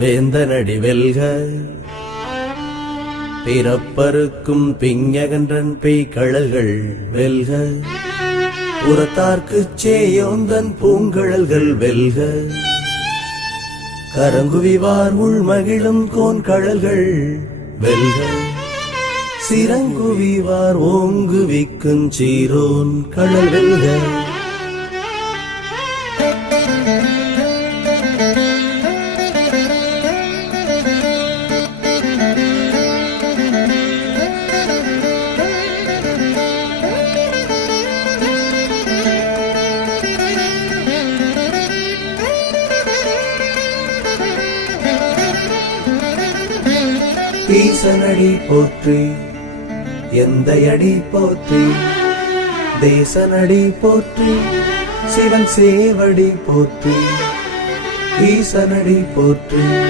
வேந்தனடி வெல்க. பிறப்பருக்கும் பிஞகன்றன் பெய்கழல்கள் வெல்க. புறத்தார்க்குச் சேயோந்தன் பூங்கழல்கள் வெல்க. கரங்குவிவார் உள்மகிழும் கோன்கழல்கள் வெல்க. சிறங்குவிவார் ஓங்குவிக்குஞ் சீரோன் கழல் வெல்க. ஈசனடி போற்றி எந்தையடி போற்றி. தேசனடி போற்றி சிவன் சேவடி போற்றி. ஈசனடி போற்றி